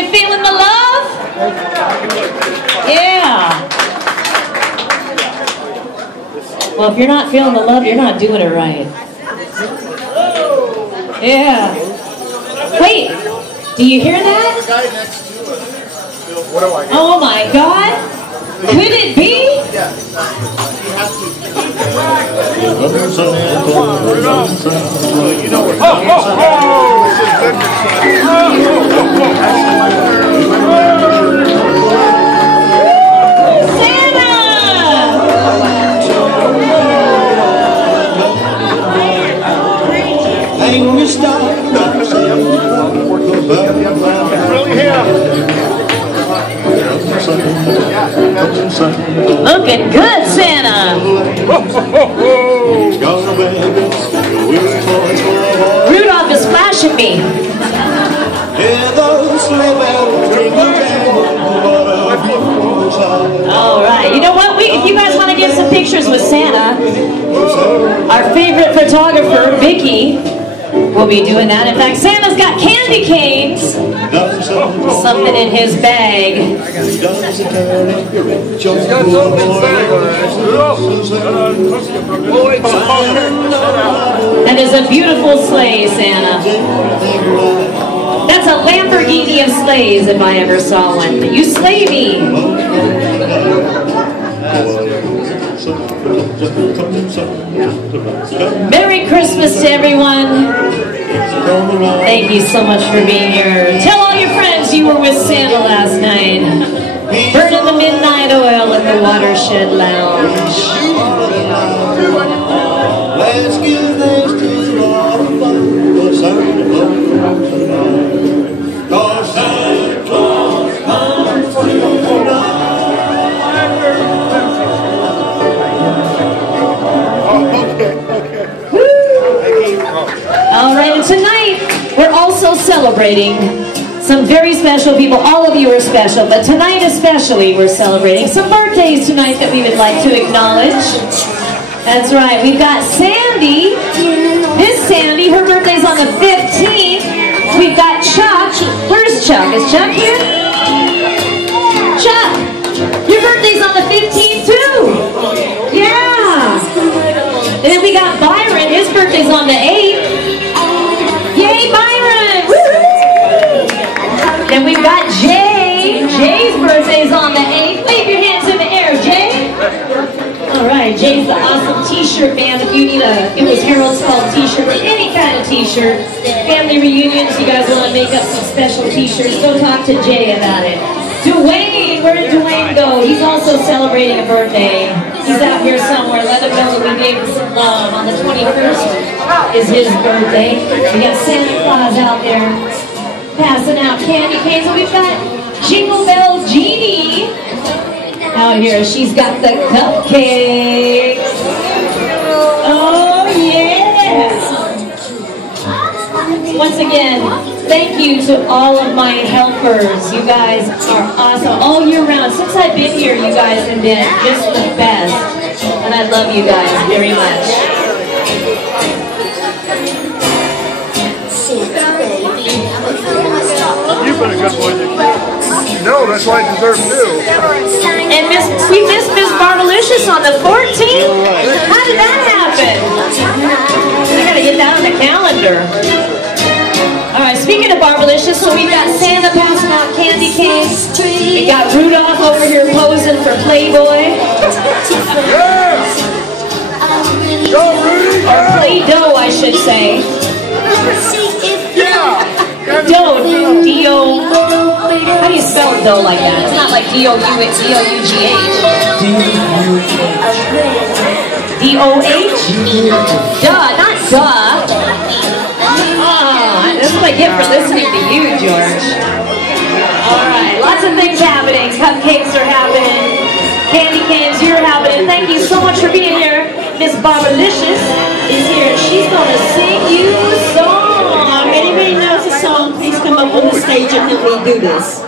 You feeling the love? Yeah. Well, if you're not feeling the love, you're not doing it right. Yeah. Wait, do you hear that? Oh my God. Could it be? Looking good, Santa. Rudolph is flashing me. All right. You know what? If you guys want to get some pictures with Santa, our favorite photographer, Vicky, will be doing that. In fact, Santa's got candy canes. Something in his bag. That is a beautiful sleigh, Santa. That's a Lamborghini of sleighs if I ever saw one. You slay me. Merry Christmas to everyone. Thank you so much for being here. Tell all your friends you were with Santa last night. Burning the midnight oil at the Watershed Lounge. Let's give thanks to our Father, Santa Claus comes tonight. All right, and tonight we're also celebrating some very special people. All of you are special, but tonight especially we're celebrating some birthdays tonight that we would like to acknowledge. That's right, we've got Sandy. Miss Sandy, her birthday's on the 15th. We've got Chuck. Where's Chuck? Is Chuck here? Chuck, your birthday's on the 15th too. Yeah. And then we got Byron. His birthday's on the 8th. Yay, Byron! Woo-hoo! Then we've got Jay. Jay's birthday's on the 8th. Wave your hands in the air, Jay. All right, Jay's the awesome t-shirt man. If you need a It Was Harold's Fault t-shirt or any kind of t-shirt, family reunions, you guys want to make up some special t-shirts, go talk to Jay about it. Dwayne, where did Dwayne go? He's also celebrating a birthday. He's out here somewhere. Let him know that we gave him some love. On the 21st is his birthday. We got Santa Claus out there passing out candy canes. And we've got Jingle Bell Jeannie out here. She's got the cupcakes. Oh, yeah. Once again, thank you to all of my helpers. You guys are awesome all year round. Since I've been here, you guys have been just the best. And I love you guys very much. You've been a good boy. No, that's why I deserve too. And we missed Miss Barbalicious on the 14th. How did that happen? I gotta get that on the calendar. Alright, speaking of Barbalicious, so we've got Santa passing out candy canes. We got Rudolph over here posing for Playboy. Yeah! Go, Rudy! Or Play-Doh, I should say. Yeah! Dough, D-O... How do you spell dough like that? It's not like D-O-U, it's D-O-U-G-H. D-O-H? Duh, not duh. That's what I get for listening to you, George. Alright, lots of things happening. Cupcakes are happening. Candy canes, you're happening. Thank you so much for being here. Miss Barbalicious is here. She's going to sing you a song. If anybody knows a song, please come up on the stage and help me do this.